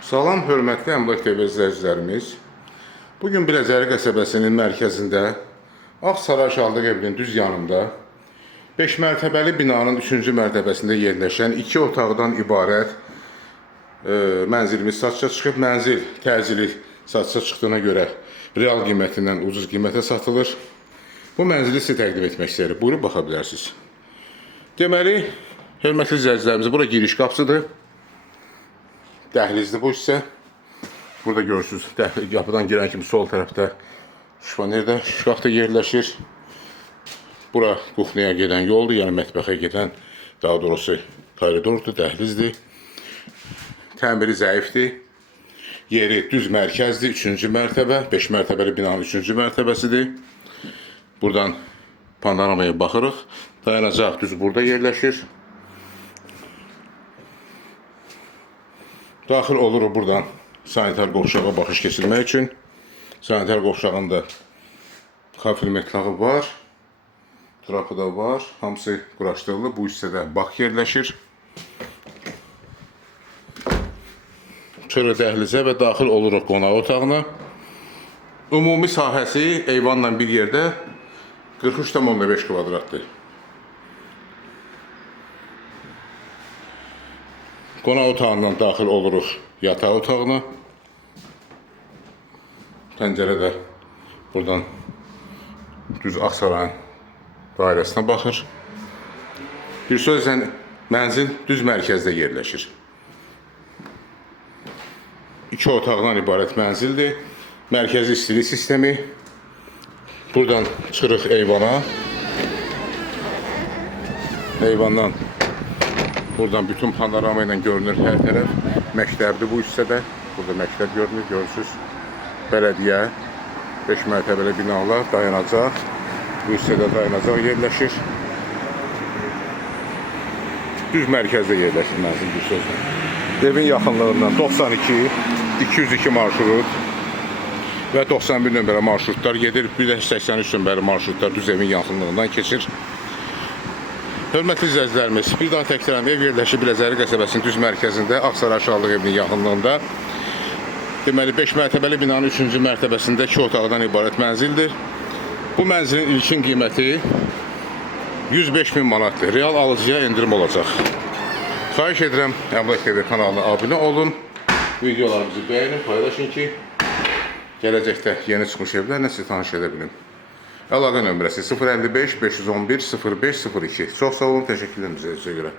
Salam, hörmətli Əmlak TV izləyicilərimiz. Bugün Biləcəri qəsəbəsinin mərkəzində Ağsaray Şaldıq evinin düz yanında 5 mərtəbəli binanın 3-cü mərtəbəsində yerləşən 2 otaqdan ibarət mənzilimiz satışa çıxıb. Mənzil təcili satışa çıxdığına görə real qiymətindən ucuz qiymətə satılır. Bu mənzili sizə təqdim etmək istəyirəm. Buyurub baxa bilərsiniz. Deməli, hörmətli izləyicilərimiz, bura giriş qapısıdır. Dəhlizdir bu hissə. Burada görürsünüz, qapıdan girən kimi sol tərəfdə şifonerdə şkaf da yerləşir. Bura kuxnaya gedən yoldur, yəni mətbəxə gedən, daha doğrusu koridordur, dəhlizdir. Təmiri zəifdir. Yeri düz mərkəzdir, 3-cü mərtəbə, 5 mərtəbəli binanın 3-cü mərtəbəsidir. Buradan panoramaya baxırıq. Dayanacaq düz burada yerləşir. Daxil oluruq buradan sanitar qovşağa baxış keçirmək üçün. Sanitar qovşağında kafel metlağı var. Trapı da var. Hamısı quraşdırılıb. Bu hissədə bax yerləşir. Çörə dəhlizə və daxil oluruq qonaq otağına. Ümumi sahəsi eyvanla bir yerdə 43,5 kvadratdır. Qonaq otağından daxil oluruq yataq otağına. Pəncərə də buradan düz Ağsarayın dairəsinə baxır. Bir sözlə mənzil düz mərkəzdə yerləşir. 2 otaqdan ibarət mənzildir. Mərkəzi istilik sistemi. Buradan çıxırıq eyvana. Eyvandan buradan bütün panorama ilə görünür hər tərəf. Məktəbdir bu hissədə. Burada məktəb görünür, görürsünüz. Bələdiyyə, 5 mərtəbəli binalar, dayanacaq. Bu hissədə dayanacaq yerləşir. Düz mərkəzdə yerləşir mənzil bir sözlə. Evin yaxınlığından 92, 202 marşrut və 91 nömrəli marşrutlar gedir. Bir də 83 nömrəli marşrutlar düz evin yaxınlığından keçir. Hörmətli izləyicilərimiz, bir daha təkrar ev yerləşir Biləcəri qəsəbəsinin düz mərkəzində, Ağsaray Şaldıq evinin yaxınlığında. Deməli, 5 mərtəbəli binanın 3-cü mərtəbəsində 2 otaqdan ibarət mənzildir. Bu mənzilin ilkin qiyməti 105.000 manatdır. Real alıcıya endirim olacaq. Xahiş edirəm, Əmlak TV kanalına abunə olun. Videolarımızı bəyənin, paylaşın ki, gələcəkdə yeni çıxmış evlərlə sizi tanış edə bilim. Əlaqə nömrəsi 055 511 0502. Çox sağ olun, təşəkkürlər bizə görə.